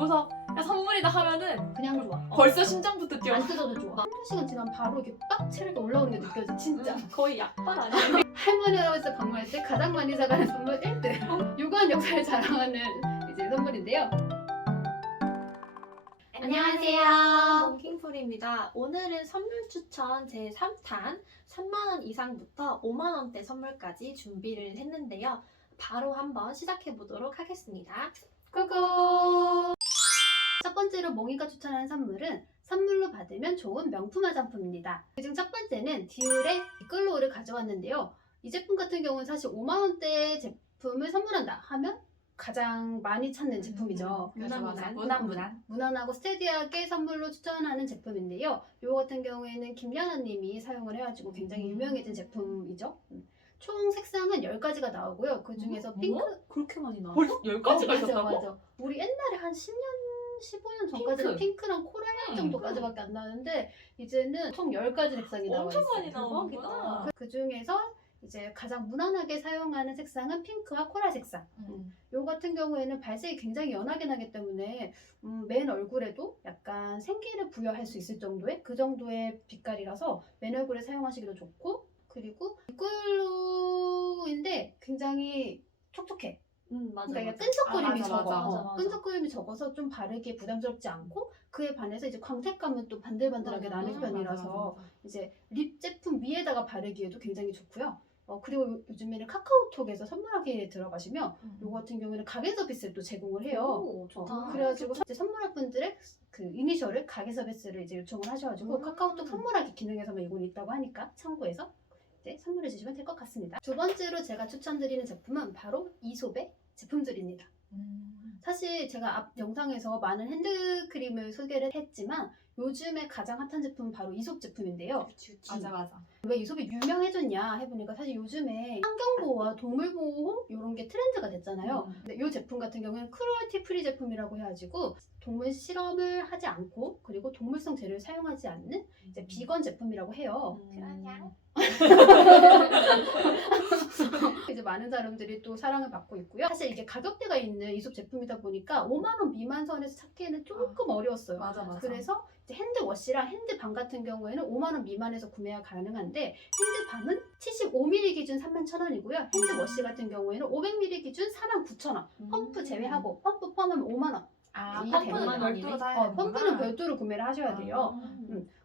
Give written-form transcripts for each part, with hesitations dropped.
들고서 야 선물이다 하면은 그냥 좋아. 벌써 심장부터 뛰어. 안 뜯어도 좋아. 한두 시간 지나면 바로 이렇게 빡 체력이 올라오는 게 느껴져 진짜. 거의 약발 아니야? 할머니 할아버지 방문할 때 가장 많이 사가는 선물 1등. 유구한 역사를 자랑하는 이제 선물인데요. 안녕하세요. 몽킹풀입니다. 오늘은 선물 추천 제3탄 3만원 이상부터 5만원대 선물까지 준비를 했는데요. 바로 한번 시작해 보도록 하겠습니다. 고고! 첫 번째로 몽이가 추천하는 선물은 선물로 받으면 좋은 명품 화장품입니다. 그중 첫 번째는 디올의 이끌로우를 가져왔는데요. 이 제품 같은 경우는 사실 5만원대 제품을 선물한다 하면 가장 많이 찾는 제품이죠. 무난하고 스테디하게 선물로 추천하는 제품인데요. 이거 같은 경우에는 김연아님이 사용을 해가지고 굉장히 유명해진 제품이죠. 총 색상은 10가지가 나오고요. 그 중에서 핑크 그렇게 많이 나와? 벌써 10가지가 있었다고? 맞아. 우리 옛날에 한 10년, 15년 전까지는 핑크랑 코랄 정도까지밖에 안 나왔는데 이제는 총 10가지 색상이 나와 있어요. 엄청 많이 나오는구나. 그 중에서 이제 가장 무난하게 사용하는 색상은 핑크와 코랄 색상. 요 같은 경우에는 발색이 굉장히 연하게 나기 때문에 맨 얼굴에도 약간 생기를 부여할 수 있을 정도의 그 정도의 빛깔이라서 맨 얼굴에 사용하시기도 좋고, 그리고 이끌로인데 굉장히 촉촉해. 맞아. 그러니까 끈적거림이 맞아, 적어. 맞아. 끈적거림이 적어서 좀 바르기에 부담스럽지 않고, 그에 반해서 이제 광택감은 또 반들반들하게 나는 편이라서 이제 립 제품 위에다가 바르기에도 굉장히 좋고요. 그리고 요즘에는 카카오톡에서 선물하기에 들어가시면 요거 같은 경우에는 가게 서비스를 또 제공을 해요. 오, 좋다. 그래가지고 이제 선물할 분들의 그 이니셜을 가게 서비스를 이제 요청을 하셔가지고 카카오톡 선물하기 기능에서만 이건 있다고 하니까 참고해서 이제 선물해 주시면 될 것 같습니다. 두 번째로 제가 추천드리는 제품은 바로 이솝의 제품들입니다. 사실 제가 앞 영상에서 많은 핸드크림을 소개를 했지만 요즘에 가장 핫한 제품은 바로 이솝 제품인데요. 맞아. 왜 이솝이 유명해졌냐 해보니까 사실 요즘에 환경보호와 동물보호 이런 게 트렌드가 됐잖아요. 근데 이 제품 같은 경우는 크루얼티 프리 제품이라고 해가지고 동물 실험을 하지 않고 그리고 동물성 재료를 사용하지 않는 이제 비건 제품이라고 해요. 이제 많은 사람들이 또 사랑을 받고 있고요. 사실 이게 가격대가 있는 이솝 제품이다 보니까 5만원 미만 선에서 찾기에는 조금 어려웠어요. 맞아. 그래서 이제 핸드워시랑 핸드밤 같은 경우에는 5만원 미만에서 구매가 가능한데 핸드밤은 75ml 기준 31,000원이고요. 핸드워시 같은 경우에는 500ml 기준 49,000원. 펌프 제외하고 펌프 포함하면 5만원. 펌프는 별도로 사야 펌프는 별도로 구매를 하셔야 돼요.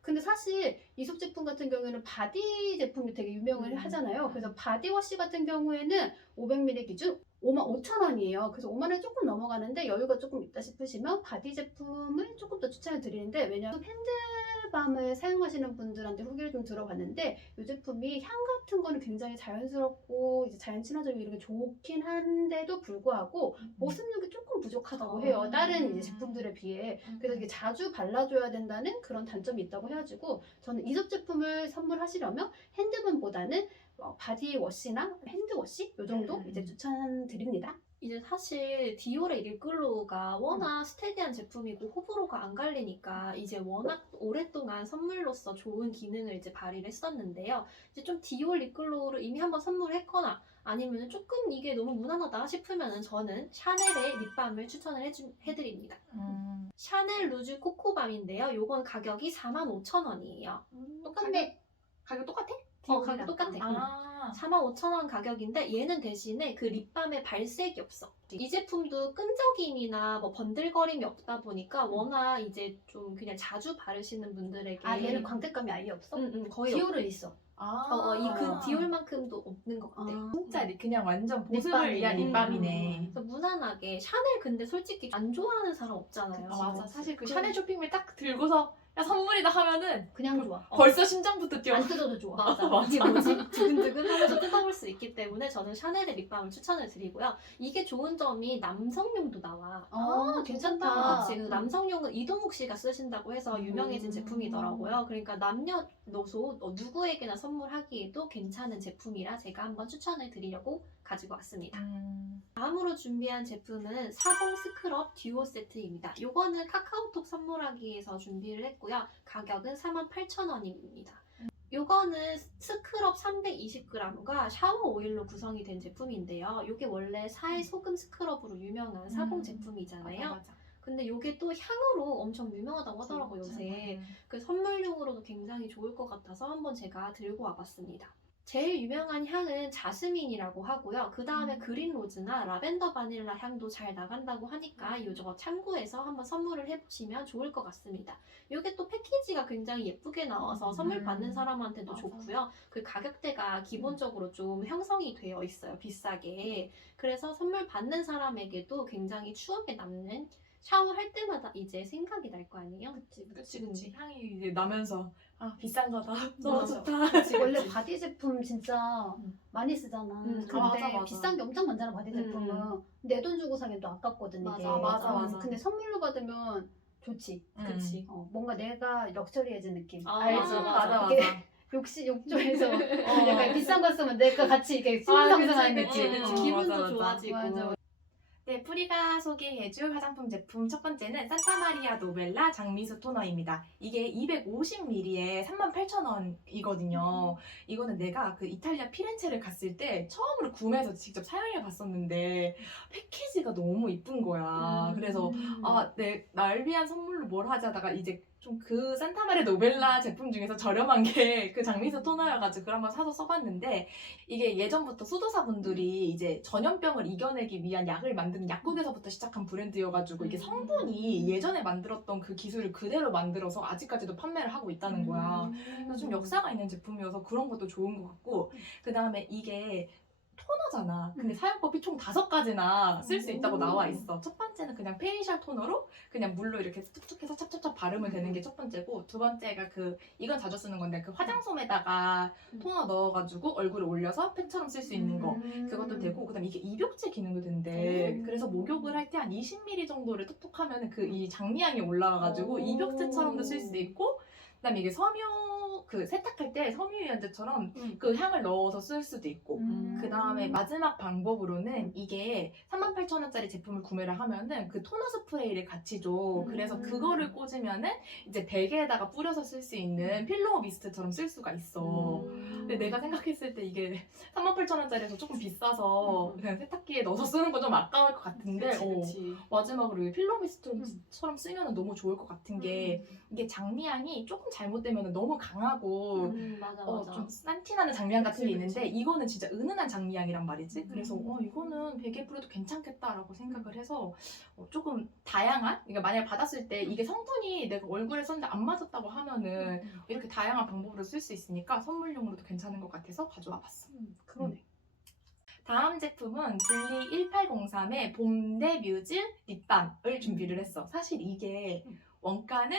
근데 사실 이솝 제품 같은 경우에는 바디 제품이 되게 유명을 하잖아요. 그래서 바디워시 같은 경우에는 500ml 기준 55,000원이에요. 그래서 5만원 조금 넘어가는데 여유가 조금 있다 싶으시면 바디 제품을 조금 더 추천을 드리는데, 왜냐하면 핸드밤을 사용하시는 분들한테 후기를 좀 들어봤는데 이 제품이 향 같은 거는 굉장히 자연스럽고 이제 자연 친화적이고 이런 게 좋긴 한데도 불구하고 보습력이 조금 부족하다고 해요. 다른 이제 제품들에 비해. 그래서 이게 자주 발라줘야 된다는 그런 단점이 있다고 해가지고 저는 이솝 제품을 선물하시려면 핸드밤보다는 바디워시나 핸드워시 요 정도 이제 추천드립니다. 이제 사실 디올의 이끌로우가 워낙 스테디한 제품이고 호불호가 안 갈리니까 이제 워낙 오랫동안 선물로서 좋은 기능을 이제 발휘를 했었는데요. 이제 좀 디올 이끌로우를 이미 한번 선물했거나 아니면 조금 이게 너무 무난하다 싶으면은 저는 샤넬의 립밤을 추천을 해드립니다. 샤넬 루즈 코코밤인데요. 요건 가격이 45,000원이에요. 똑같네. 가격 똑같아? 가격 똑같아. 45,000원 가격인데 얘는 대신에 그 립밤에 발색이 없어. 이 제품도 끈적임이나 뭐 번들거림이 없다 보니까 워낙 이제 좀 그냥 자주 바르시는 분들에게 얘는 광택감이 아예 없어? 거의 디올은 있어. 그 디올만큼도 없는 것 같아. 진짜 그냥 완전 보습을 립밤이네. 위한 립밤이네. 그래서 무난하게 샤넬 근데 솔직히 안 좋아하는 사람 없잖아요. 맞아. 사실 그 샤넬 쇼핑백 딱 들고서 야 선물이다 하면은 그냥 좋아. 벌써 심장부터 뛰어. 안 뜯어도 좋아. 맞아. 이게 뭐지? 두근두근 하면서 뜯어볼 수 있기 때문에 저는 샤넬의 립밤을 추천을 드리고요. 이게 좋은 점이 남성용도 나와. 괜찮다. 그치? 그래서 남성용은 이동욱 씨가 쓰신다고 해서 유명해진 제품이더라고요. 그러니까 남녀노소 누구에게나 선물하기에도 괜찮은 제품이라 제가 한번 추천을 드리려고 가지고 왔습니다. 다음으로 준비한 제품은 사봉 스크럽 듀오 세트입니다. 이거는 카카오톡 선물하기에서 준비를 했고요. 가격은 48,000원입니다. 요거는 스크럽 320g과 샤워 오일로 구성이 된 제품인데요. 이게 원래 사의 소금 스크럽으로 유명한 사봉 제품이잖아요. 맞아. 근데 이게 또 향으로 엄청 유명하다고 하더라고요, 요새. 그 선물용으로도 굉장히 좋을 것 같아서 한번 제가 들고 와봤습니다. 제일 유명한 향은 자스민이라고 하고요. 그 다음에 그린 로즈나 라벤더 바닐라 향도 잘 나간다고 하니까 이거 참고해서 한번 선물을 해보시면 좋을 것 같습니다. 이게 또 패키지가 굉장히 예쁘게 나와서 선물 받는 사람한테도 맞아. 좋고요. 그 가격대가 기본적으로 좀 형성이 되어 있어요, 비싸게. 그래서 선물 받는 사람에게도 굉장히 추억에 남는, 샤워할 때마다 이제 생각이 날 거 아니에요? 그치. 향이 이제 나면서 비싼 거다. 너무 맞아. 좋다. 원래 바디 제품 진짜 많이 쓰잖아. 근데 맞아. 비싼 게 엄청 많잖아, 바디 제품은. 내 돈 주고 사긴 또 아깝거든, 이게. 맞아. 근데 선물로 받으면 좋지. 그치. 뭔가 내가 럭셔리해진 느낌. 아, 알죠? 맞아. 이게 욕조에서 약간 비싼 거 쓰면 내가 같이 이렇게 숭상숭한 그치. 느낌. 기분도 맞아. 좋아지고. 맞아. 네, 프리가 소개해줄 화장품 제품 첫 번째는 산타마리아 노벨라 장미수 토너입니다. 이게 250ml에 38,000원이거든요. 이거는 내가 그 이탈리아 피렌체를 갔을 때 처음으로 구매해서 직접 사용해 봤었는데 패키지가 너무 이쁜 거야. 그래서 날 위한 선물로 뭘 하지 하다가 이제 좀 그 산타마리아 노벨라 제품 중에서 저렴한 게 그 장미수 토너여가지고 그걸 한번 사서 써봤는데 이게 예전부터 수도사분들이 이제 전염병을 이겨내기 위한 약을 만드는 약국에서부터 시작한 브랜드여가지고 이게 성분이 예전에 만들었던 그 기술을 그대로 만들어서 아직까지도 판매를 하고 있다는 거야. 그래서 좀 역사가 있는 제품이어서 그런 것도 좋은 것 같고 그 다음에 이게 토너잖아. 근데 사용법이 총 5가지나 쓸 수 있다고 나와 있어. 첫 번째는 그냥 페이셜 토너로 그냥 물로 이렇게 툭툭해서 찹찹찹 바르면 되는 게 첫 번째고 두 번째가 이건 자주 쓰는 건데 그 화장솜에다가 토너 넣어가지고 얼굴에 올려서 팩처럼 쓸 수 있는 거 그것도 되고 그다음에 이게 입욕제 기능도 된대. 그래서 목욕을 할 때 한 20ml 정도를 톡톡 하면은 그 이 장미향이 올라와가지고 입욕제처럼도 쓸 수 있고 그다음에 이게 세탁할 때 섬유유연제처럼 그 향을 넣어서 쓸 수도 있고 그 다음에 마지막 방법으로는 이게 38,000원짜리 제품을 구매를 하면은 그 토너 스프레이를 같이 줘. 그래서 그거를 꽂으면은 이제 베개에다가 뿌려서 쓸 수 있는 필로우 미스트처럼 쓸 수가 있어. 근데 내가 생각했을 때 이게 38,000원짜리에서 조금 비싸서 그냥 세탁기에 넣어서 쓰는 건 좀 아까울 것 같은데 그치. 마지막으로 이 필로우 미스트처럼 쓰면 너무 좋을 것 같은 게 이게 장미향이 조금 잘못되면 너무 강하고 맞아. 좀 산티나는 장미향 같은 게 그치. 있는데 이거는 진짜 은은한 장미향이란 말이지. 그래서 이거는 베개에 뿌려도 괜찮겠다라고 생각을 해서 조금 다양한 그러니까 만약 받았을 때 이게 성분이 내가 얼굴에 썼는데 안 맞았다고 하면은 이렇게 다양한 방법으로 쓸 수 있으니까 선물용으로도 괜찮은 것 같아서 가져와 봤어. 그러네. 다음 제품은 블리 1803의 봄데 뮤즈 립밤을 준비를 했어. 사실 이게 원가는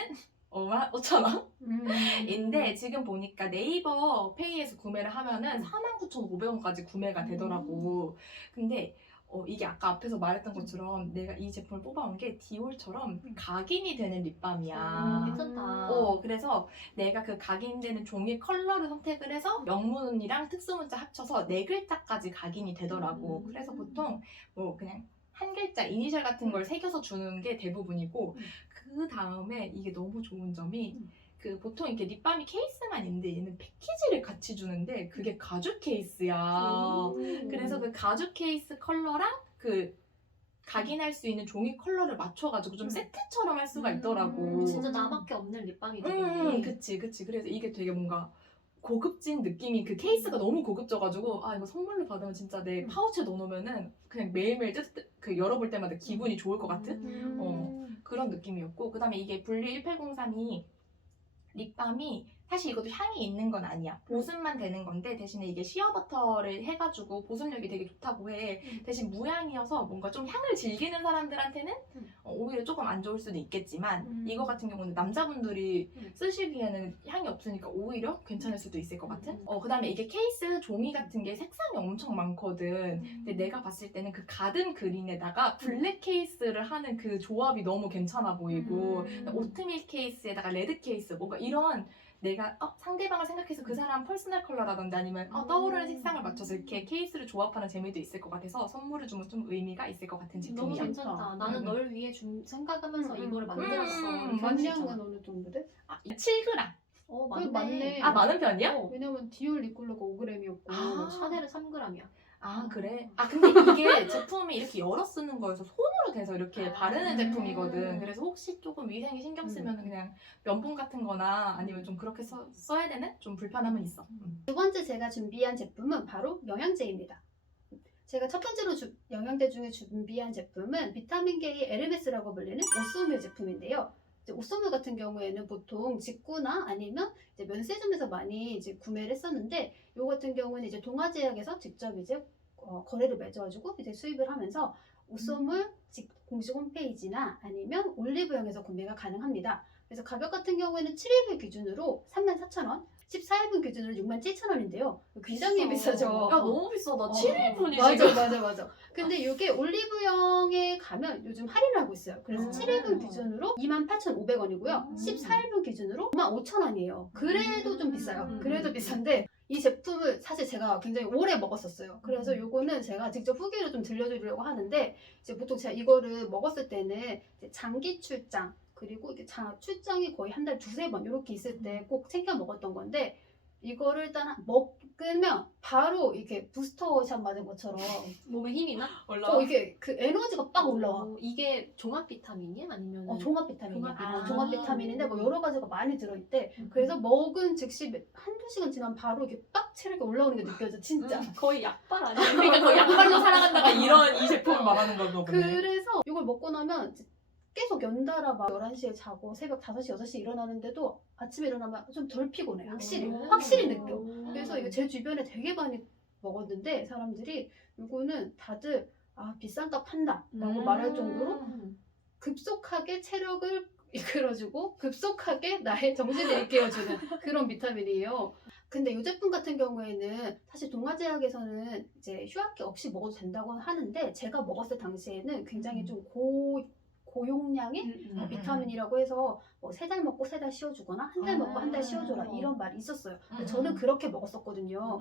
55,000원인데 지금 보니까 네이버 페이에서 구매를 하면은 49,500원까지 구매가 되더라고. 근데 이게 아까 앞에서 말했던 것처럼 내가 이 제품을 뽑아온 게 디올처럼 각인이 되는 립밤이야. 괜찮다. 그래서 내가 그 각인되는 종이 컬러를 선택을 해서 명문이랑 특수문자 합쳐서 4글자까지 각인이 되더라고. 그래서 보통 그냥 한 글자 이니셜 같은 걸 새겨서 주는 게 대부분이고 그 다음에 이게 너무 좋은 점이 보통 이렇게 립밤이 케이스만 있는데 얘는 패키지를 같이 주는데 그게 가죽 케이스야. 그래서 그 가죽 케이스 컬러랑 그 각인할 수 있는 종이 컬러를 맞춰가지고 좀 세트처럼 할 수가 있더라고. 진짜 나밖에 없는 립밤이 되겠네. 그치. 그래서 이게 되게 뭔가 고급진 느낌이 그 케이스가 너무 고급져가지고 이거 선물로 받으면 진짜 내 파우치에 넣어놓으면은 그냥 매일매일 열어볼 때마다 기분이 좋을 것 같은 그런 느낌이었고 그 다음에 이게 블리 1803이 립밤이 사실 이것도 향이 있는 건 아니야. 보습만 되는 건데 대신에 이게 시어버터를 해가지고 보습력이 되게 좋다고 해. 대신 무향이어서 뭔가 좀 향을 즐기는 사람들한테는 오히려 조금 안 좋을 수도 있겠지만 이거 같은 경우는 남자분들이 쓰시기에는 향이 없으니까 오히려 괜찮을 수도 있을 것 같은? 그 다음에 이게 케이스 종이 같은 게 색상이 엄청 많거든. 근데 내가 봤을 때는 그 가든 그린에다가 블랙 케이스를 하는 그 조합이 너무 괜찮아 보이고 오트밀 케이스에다가 레드 케이스 뭔가 이런 내가 상대방을 생각해서 그 사람 퍼스널 컬러라든지 아니면 떠오르는 색상을 맞춰서 이렇게 케이스를 조합하는 재미도 있을 것 같아서 선물을 주면 좀 의미가 있을 것 같은 너무 제품이야. 괜찮다. 나는 널 위해 생각하면서 이거를 만들었어. 만량은 어느 정도 돼? 7g. 맞네. 많은 편이야? 왜냐면 디올 립글로가 5g이었고 샤넬은 3g이야. 아 그래? 아 근데 이게 제품이 이렇게 열어 쓰는 거여서 손으로 돼서 이렇게 바르는 제품이거든. 그래서 혹시 조금 위생에 신경 쓰면 그냥 면봉 같은 거나 아니면 좀 그렇게 써야 되는 좀 불편함은 있어. 두 번째 제가 준비한 제품은 바로 영양제입니다. 제가 첫 번째로 영양제 중에 준비한 제품은 비타민 K 에르메스라고 불리는 오쏘뮤 제품인데요. 오쏘뮤 같은 경우에는 보통 직구나 아니면 이제 면세점에서 많이 이제 구매를 했었는데, 요 같은 경우는 이제 동아제약에서 직접 이제 거래를 맺어가지고 이제 수입을 하면서 오쏘뮤 공식 홈페이지나 아니면 올리브영에서 구매가 가능합니다. 그래서 가격 같은 경우에는 7일분 기준으로 34,000원, 14일분 기준으로 67,000원인데요. 굉장히 비싸죠. 야 너무 비싸다. 7일분이 맞아, 지금. 맞아. 근데 이게 올리브영에 가면 요즘 할인을 하고 있어요. 그래서 7일분 기준으로 28,500원이고요. 14일분 기준으로 55,000원이에요. 그래도 좀 비싸요. 그래도 비싼데 이 제품을 사실 제가 굉장히 오래 먹었었어요. 그래서 요거는 제가 직접 후기를 좀 들려드리려고 하는데, 이제 보통 제가 이거를 먹었을 때는 이제 장기 출장, 그리고 이게 출장이 거의 한 달 두세 번 이렇게 있을 때 꼭 챙겨 먹었던 건데, 이거를 일단 먹으면 바로 이렇게 부스터샷 맞은 것처럼 몸에 힘이 나? 이게 그 에너지가 빡 올라와. 이게 종합 비타민이야? 아니면 종합 비타민이야. 종합 종합 비타민. 비타민인데 뭐 여러 가지가 많이 들어있대. 그래서 먹은 즉시 한두 시간 지나면 바로 이게 빡 체력이 올라오는 게 느껴져, 진짜. 거의 약발 아니야? 그러니까 거의 약발로 살아간다가 이런 이 제품을 말하는 거고. 그래서 이걸 먹고 나면 계속 연달아 막 11시에 자고 새벽 5시, 6시 일어나는데도 아침에 일어나면 좀 덜 피곤해. 확실히 느껴. 그래서 이거 제 주변에 되게 많이 먹었는데 사람들이 이거는 다들 비싼 값 한다 라고 말할 정도로 급속하게 체력을 이끌어주고 급속하게 나의 정신을 일깨워주는 그런 비타민이에요. 근데 이 제품 같은 경우에는 사실 동아제약에서는 이제 휴학기 없이 먹어도 된다고 하는데, 제가 먹었을 당시에는 굉장히 좀 고용량의 비타민이라고 해서 뭐 3달 먹고 3달 쉬어주거나 한 달 먹고 한 달 쉬어줘라 이런 말이 있었어요. 근데 저는 그렇게 먹었었거든요.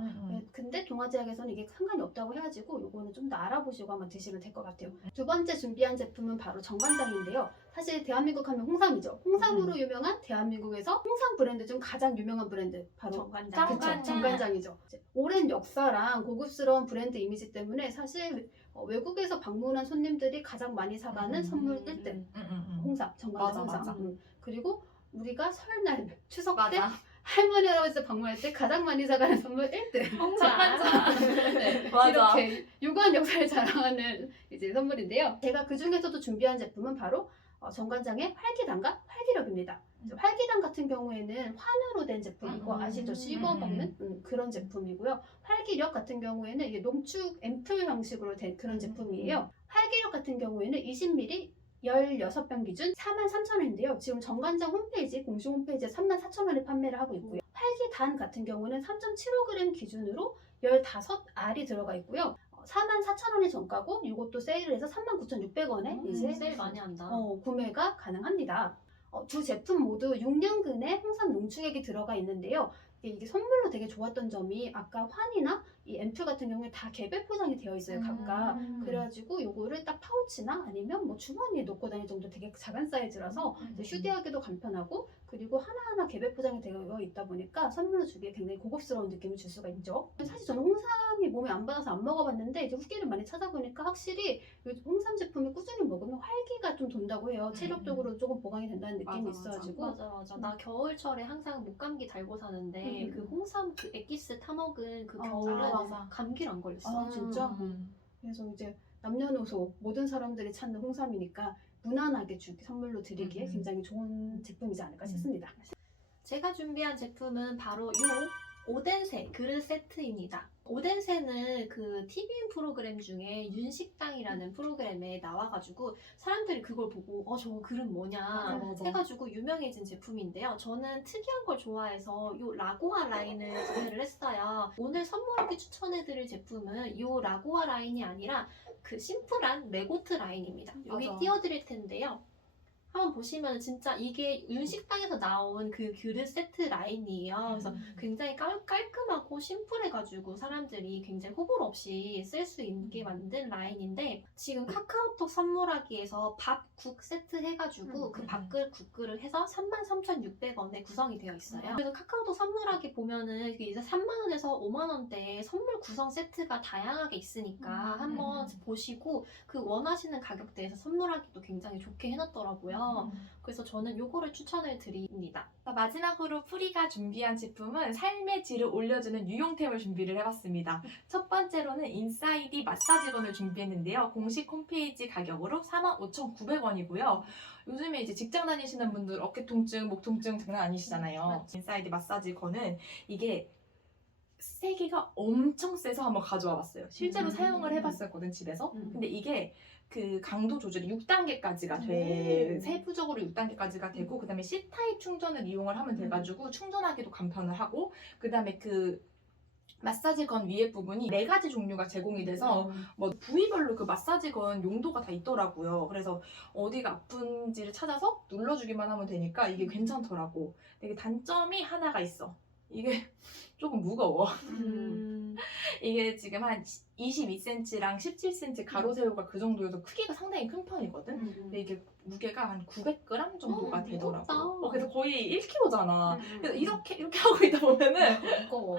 근데 동아제약에서는 이게 상관이 없다고 해가지고 요거는 좀 더 알아보시고 한번 드시면 될 것 같아요. 두 번째 준비한 제품은 바로 정관장인데요. 사실 대한민국 하면 홍삼이죠. 홍삼으로 유명한 대한민국에서 홍삼 브랜드 중 가장 유명한 브랜드 바로 정관장. 그쵸, 정관장이죠. 오랜 역사랑 고급스러운 브랜드 이미지 때문에 사실 외국에서 방문한 손님들이 가장 많이 사가는 선물 1등. 홍삼, 정관장 맞아, 홍삼. 맞아. 그리고 우리가 설날, 추석 때 맞아. 할머니 할아버지 방문할 때 가장 많이 사가는 선물 1등. 정관장. 네, 맞아. 이렇게 유구한 역사를 자랑하는 이제 선물인데요. 제가 그 중에서도 준비한 제품은 바로 정관장의 활기단과 활기력입니다. 활기단 같은 경우에는 환으로 된 제품이고 아시죠? 씹어 먹는 그런 제품이고요. 활기력 같은 경우에는 이게 농축 앰플 형식으로 된 그런 제품이에요. 활기력 같은 경우에는 20ml 16병 기준 43,000원인데요. 지금 정관장 홈페이지, 공식 홈페이지에 34,000원에 판매를 하고 있고요. 활기단 같은 경우는 3.75g 기준으로 15알이 들어가 있고요. 44,000원이 정가고 이것도 세일을 해서 39,600원에 이제 세일 많이 한다. 구매가 가능합니다. 두 제품 모두 6년근의 홍삼 농축액이 들어가 있는데요. 이게 선물로 되게 좋았던 점이 아까 환이나 이 앰플 같은 경우에 다 개별 포장이 되어 있어요, 각각. 그래가지고 요거를 딱 파우치나 아니면 뭐 주머니에 넣고 다닐 정도 되게 작은 사이즈라서 휴대하기도 간편하고, 그리고 하나하나 개별 포장이 되어 있다 보니까 선물로 주기에 굉장히 고급스러운 느낌을 줄 수가 있죠. 사실 저는 홍삼이 몸에 안 받아서 안 먹어봤는데 이제 후기를 많이 찾아보니까 확실히 홍삼 제품을 꾸준히 먹으면 활기가 좀 돈다고 해요. 체력적으로 조금 보강이 된다는 느낌이 있어가지고. 맞아. 나 겨울철에 항상 목감기 달고 사는데 그 홍삼 그 액기스 타먹은 그 겨울은 감기를 안 걸렸어. 진짜? 그래서 이제 남녀노소 모든 사람들이 찾는 홍삼이니까 무난하게 선물로 드리기에 굉장히 좋은 제품이지 않을까 싶습니다. 제가 준비한 제품은 바로 요 오덴세 그릇 세트입니다. 오덴세는 그 TVN 프로그램 중에 윤식당이라는 프로그램에 나와가지고 사람들이 그걸 보고 저거 그릇 뭐냐 해가지고 유명해진 제품인데요. 저는 특이한 걸 좋아해서 요 라고아 라인을 구매를 했어요. 오늘 선물하기 추천해드릴 제품은 요 라고아 라인이 아니라 그 심플한 레고트 라인입니다. 여기 띄워드릴 텐데요. 한번 보시면 진짜 이게 윤식당에서 나온 그 그릇 세트 라인이에요. 그래서 굉장히 깔끔하고 심플해가지고 사람들이 굉장히 호불호 없이 쓸 수 있게 만든 라인인데 지금 카카오톡 선물하기에서 밥, 국 세트 해가지고 그 밥글, 국글을 해서 33,600원에 구성이 되어 있어요. 그래서 카카오톡 선물하기 보면은 이제 3만원에서 5만원대의 선물 구성 세트가 다양하게 있으니까 한번 보시고 그 원하시는 가격대에서 선물하기도 굉장히 좋게 해놨더라고요. 그래서 저는 요거를 추천을 드립니다. 마지막으로 프리가 준비한 제품은 삶의 질을 올려주는 유용템을 준비를 해봤습니다. 첫 번째로는 인사이디 마사지건을 준비했는데요. 공식 홈페이지 가격으로 45,900원이고요. 요즘에 이제 직장 다니시는 분들 어깨 통증, 목 통증 장난 아니시잖아요. 인사이디 마사지건은 이게 세기가 엄청 세서 한번 가져와 봤어요. 실제로 사용을 해봤었거든, 집에서. 근데 이게 그 강도 조절이 6단계까지가 돼. 세부적으로 6단계까지가 되고, 그 다음에 C타입 충전을 이용을 하면 돼가지고 충전하기도 간편을 하고, 그 다음에 그 마사지건 위에 부분이 4가지 종류가 제공이 돼서 뭐 부위별로 그 마사지건 용도가 다 있더라고요. 그래서 어디가 아픈지를 찾아서 눌러주기만 하면 되니까 이게 괜찮더라고. 근데 이게 단점이 하나가 있어. 이게 조금 무거워. 이게 지금 한 22cm랑 17cm 가로 세로가 그 정도여서 크기가 상당히 큰 편이거든. 근데 이게 무게가 한 900g 정도가 되더라고. 그래서 거의 1kg잖아. 그래서 이렇게 하고 있다 보면은 무거워.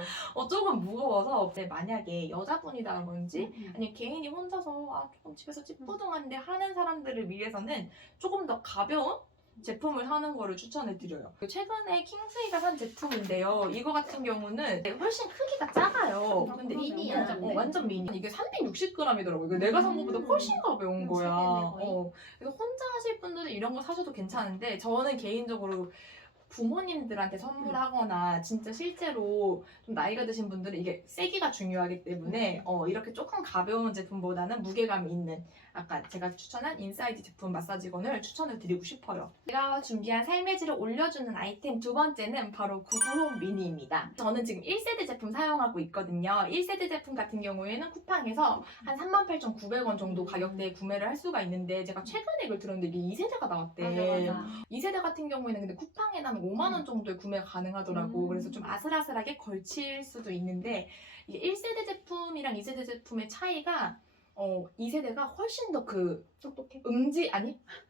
조금 무거워서 만약에 여자분이다든지 아니면 개인이 혼자서 조금 집에서 찌뿌둥한데 하는 사람들을 위해서는 조금 더 가벼운 제품을 사는 거를 추천해드려요. 최근에 킹스이가 산 제품인데요. 이거 같은 경우는 훨씬 크기가 작아요. 근데 미니야. 완전 미니. 이게 360g이더라고요. 이거 내가 산 것보다 훨씬 가벼운 거야. 그래서 혼자 하실 분들은 이런 거 사셔도 괜찮은데 저는 개인적으로 부모님들한테 선물하거나 진짜 실제로 좀 나이가 드신 분들은 이게 세기가 중요하기 때문에 이렇게 조금 가벼운 제품보다는 무게감이 있는 아까 제가 추천한 인사이드 제품 마사지건을 추천을 드리고 싶어요. 제가 준비한 삶의 질을 올려주는 아이템 두 번째는 바로 구글홈 미니입니다. 저는 지금 1세대 제품 사용하고 있거든요. 1세대 제품 같은 경우에는 쿠팡에서 한 38,900원 정도 가격대에 구매를 할 수가 있는데 제가 최근에 이걸 들었는데 이게 2세대가 나왔대. 맞아. 2세대 같은 경우에는 근데 쿠팡에는 한 5만 원 정도에 구매가 가능하더라고. 그래서 좀 아슬아슬하게 걸칠 수도 있는데 이게 1세대 제품이랑 2세대 제품의 차이가 2세대가 훨씬 더 똑똑해.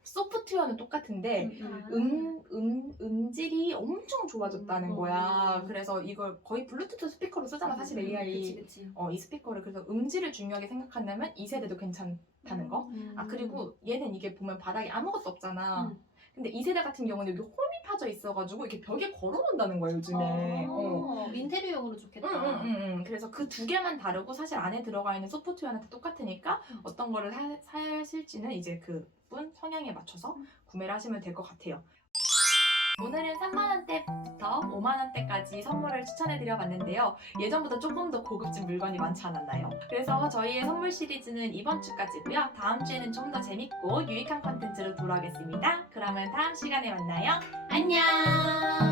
소프트웨어는 똑같은데 음질이 엄청 좋아졌다는 거야. 그래서 이걸 거의 블루투스 스피커로 쓰잖아, 사실 AI. 그치. 이 스피커를. 그래서 음질을 중요하게 생각한다면 2세대도 괜찮다는 거. 그리고 얘는 이게 보면 바닥에 아무것도 없잖아. 근데 2세대 같은 경우는 여기 홈이 파져 있어가지고 이렇게 벽에 걸어놓는다는 거야, 요즘에. 인테리어용으로 좋겠다. 그래서 그 두 개만 다르고 사실 안에 들어가 있는 소프트웨어는 다 똑같으니까 어떤 거를 사실지는 이제 그분 성향에 맞춰서 구매를 하시면 될 것 같아요. 오늘은 3만원대부터 5만원대까지 선물을 추천해드려봤는데요. 예전보다 조금 더 고급진 물건이 많지 않았나요? 그래서 저희의 선물 시리즈는 이번 주까지고요. 다음 주에는 좀 더 재밌고 유익한 컨텐츠로 돌아오겠습니다. 그러면 다음 시간에 만나요. 안녕!